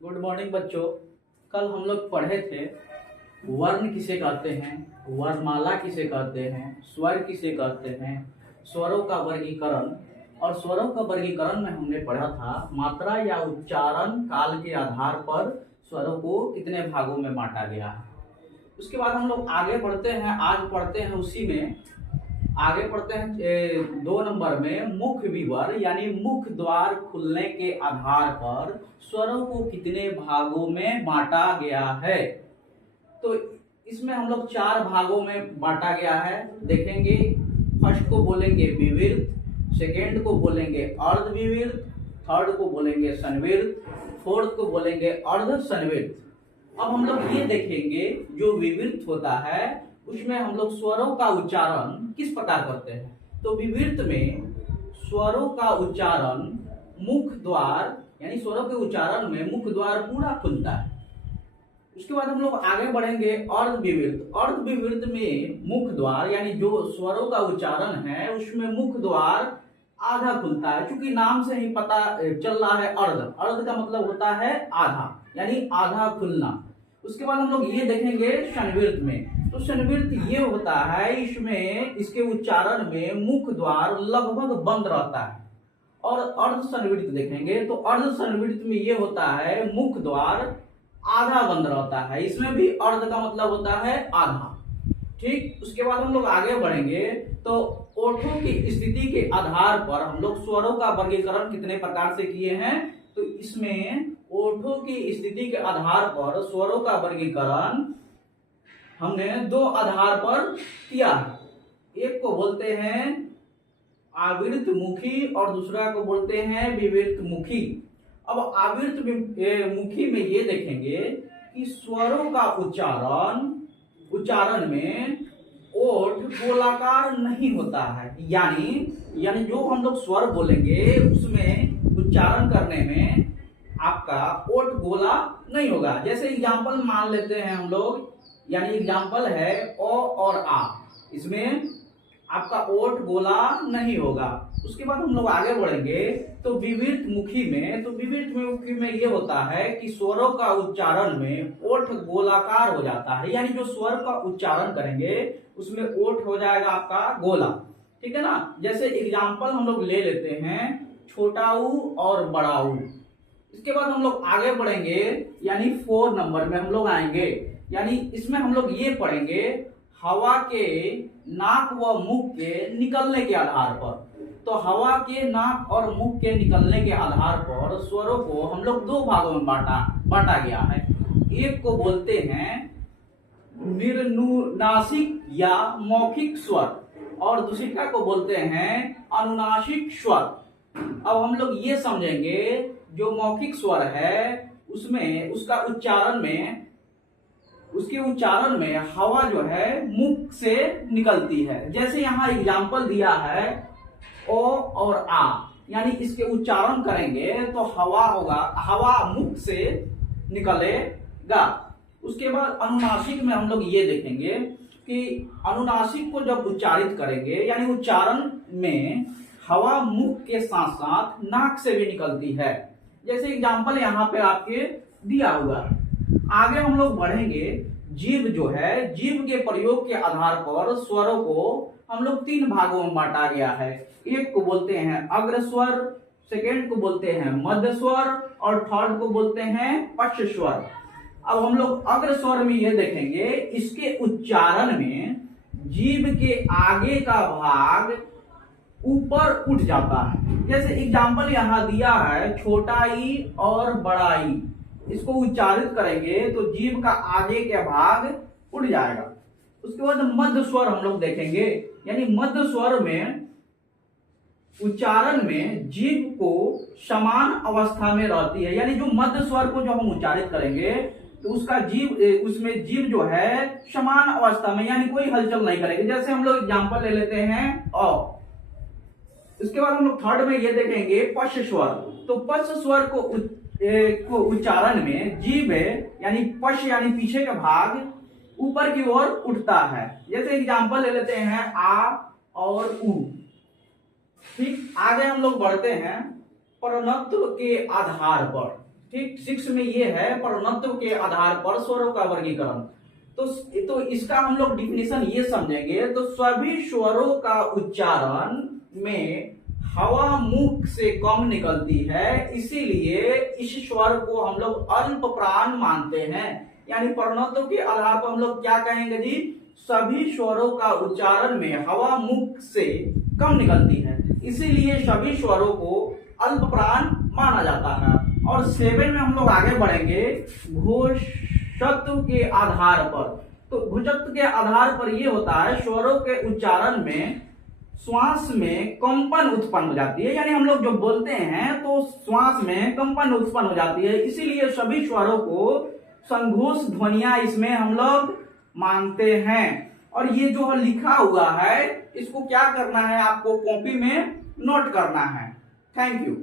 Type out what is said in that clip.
Good morning बच्चों। कल हम लोग पढ़े थे वर्ण किसे कहते हैं, वर्णमाला किसे कहते हैं, स्वर किसे कहते हैं, स्वरों का वर्गीकरण। और स्वरों का वर्गीकरण में हमने पढ़ा था मात्रा या उच्चारण काल के आधार पर स्वरों को कितने भागों में बांटा गया है। उसके बाद हम लोग आगे बढ़ते हैं, आज पढ़ते हैं उसी में आगे पढ़ते हैं 2 नंबर में मुख्य विवर यानी मुख्य द्वार खुलने के आधार पर स्वरों को कितने भागों में बांटा गया है। तो इसमें हम लोग 4 भागों में बांटा गया है। देखेंगे, फर्स्ट को बोलेंगे विवृत, सेकेंड को बोलेंगे अर्ध विवृत, थर्ड को बोलेंगे संवृत, फोर्थ को बोलेंगे अर्ध संवृत। अब हम लोग ये देखेंगे जो विवृत होता है उसमें हम लोग स्वरों का उच्चारण किस प्रकार करते हैं। तो विवृत में स्वरों का उच्चारण मुख्य द्वार यानी स्वरों के उच्चारण में मुख्य द्वार पूरा खुलता है। उसके बाद हम लोग आगे बढ़ेंगे अर्ध विवृत। अर्ध विवृत में मुख्य द्वार यानी जो स्वरों का उच्चारण है उसमें मुख्य द्वार आधा खुलता है। क्योंकि नाम से ही पता चल रहा है अर्ध, अर्ध का मतलब होता है आधा यानी आधा खुलना। उसके बाद हम लोग ये देखेंगे संवृत में। तो संवृत ये होता है इसमें इसके उच्चारण में मुख्य द्वार लगभग बंद रहता है। और अर्ध संवृत देखेंगे तो अर्ध संवृत में ये होता है मुख्य द्वार आधा बंद रहता है। इसमें भी अर्ध का मतलब होता है आधा। ठीक, उसके बाद हम लोग आगे बढ़ेंगे तो ओठों की स्थिति के आधार पर हम लोग स्वरों का वर्गीकरण कितने प्रकार से किए हैं। तो इसमें ओठों की स्थिति के आधार पर स्वरों का वर्गीकरण हमने 2 आधार पर किया है। एक को बोलते हैं आवृत मुखी और दूसरा को बोलते हैं विवृत मुखी। अब आवृत मुखी में ये देखेंगे कि स्वरों का उच्चारण में ओठ गोलाकार नहीं होता है। यानी जो हम लोग स्वर बोलेंगे उसमें उच्चारण करने में आपका ओठ गोला नहीं होगा। जैसे एग्जांपल मान लेते हैं हम लोग, यानी एग्जांपल है ओ और आ, इसमें आपका ओठ गोला नहीं होगा। उसके बाद हम लोग आगे बढ़ेंगे तो विवृत मुखी में। तो विवृत मुखी में ये होता है कि स्वरों का उच्चारण में ओठ गोलाकार हो जाता है। यानी जो स्वर का उच्चारण करेंगे उसमें ओठ हो जाएगा आपका गोला। ठीक है ना। जैसे एग्जांपल हम लोग ले लेते हैं छोटा ऊ और बड़ा ऊ। इसके बाद हम लोग आगे बढ़ेंगे यानी 4 नंबर में हम लोग आएंगे। यानी इसमें हम लोग ये पढ़ेंगे हवा के नाक व मुख के निकलने के आधार पर। तो हवा के नाक और मुख के निकलने के आधार पर स्वरों को हम लोग 2 भागों में बांटा गया है। एक को बोलते हैं निर्नुनासिक या मौखिक स्वर और दूसरा को बोलते हैं अनुनासिक स्वर। अब हम लोग ये समझेंगे जो मौखिक स्वर है उसमें उसके उच्चारण में हवा जो है मुख से निकलती है। जैसे यहाँ एग्जाम्पल दिया है ओ और आ, यानी इसके उच्चारण करेंगे तो हवा मुख से निकलेगा। उसके बाद अनुनासिक में हम लोग ये देखेंगे कि अनुनासिक को जब उच्चारित करेंगे यानी उच्चारण में हवा मुख के साथ साथ नाक से भी निकलती है। जैसे एग्जाम्पल यहाँ पे आपके दिया हुआ है। आगे हम लोग बढ़ेंगे, जीभ जो है जीभ के प्रयोग के आधार पर स्वरों को हम लोग 3 भागों में बांटा गया है। एक को बोलते हैं अग्र स्वर, सेकेंड को बोलते हैं मध्य स्वर और थर्ड को बोलते हैं पश्च स्वर। अब हम लोग अग्र स्वर में ये देखेंगे इसके उच्चारण में जीभ के आगे का भाग ऊपर उठ जाता है। जैसे एग्जाम्पल यहाँ दिया है छोटा ई और बड़ा ई, इसको उच्चारित करेंगे तो जीभ का आगे का भाग उठ जाएगा। उसके बाद मध्य स्वर हम लोग देखेंगे, यानी मध्य स्वर में उच्चारण में जीभ को समान अवस्था में रहती है। यानी जो मध्य स्वर को जो हम उच्चारित करेंगे तो उसमें जीभ जो है समान अवस्था में यानी कोई हलचल नहीं करेगी। जैसे हम लोग एग्जाम्पल ले लेते हैं अ। इसके बाद हम लोग थर्ड में ये देखेंगे पश्च स्वर। तो पश्च स्वर को उच्चारण में जीभ यानी पश्च यानी पीछे का भाग ऊपर की ओर उठता है। जैसे एग्जांपल ले लेते हैं आ और उ। ठीक, आगे हम लोग बढ़ते हैं प्रणत्व के आधार पर। ठीक 6 में ये है प्रणत्व के आधार पर स्वरों का वर्गीकरण। तो इसका हम लोग डिफिनेशन ये समझेंगे। तो सभी स्वरों का उच्चारण में हवा मुख से कम निकलती है, इसीलिए इस स्वर को हम लोग अल्प प्राण मानते हैं। यानी प्रणत्व के आधार पर हम लोग क्या कहेंगे जी, सभी स्वरों का उच्चारण में हवा मुख से कम निकलती है, इसीलिए सभी स्वरों को अल्प प्राण माना जाता है। और 7 में हम लोग आगे बढ़ेंगे घोषत्व के आधार पर। तो घोषत्व के आधार पर यह होता है स्वरों के उच्चारण में श्वास में कंपन उत्पन्न हो जाती है। यानी हम लोग जो बोलते हैं तो श्वास में कंपन उत्पन्न हो जाती है, इसीलिए सभी स्वरों को संघोष ध्वनियां इसमें हम लोग मानते हैं। और ये जो लिखा हुआ है इसको क्या करना है, आपको कॉपी में नोट करना है। Thank you.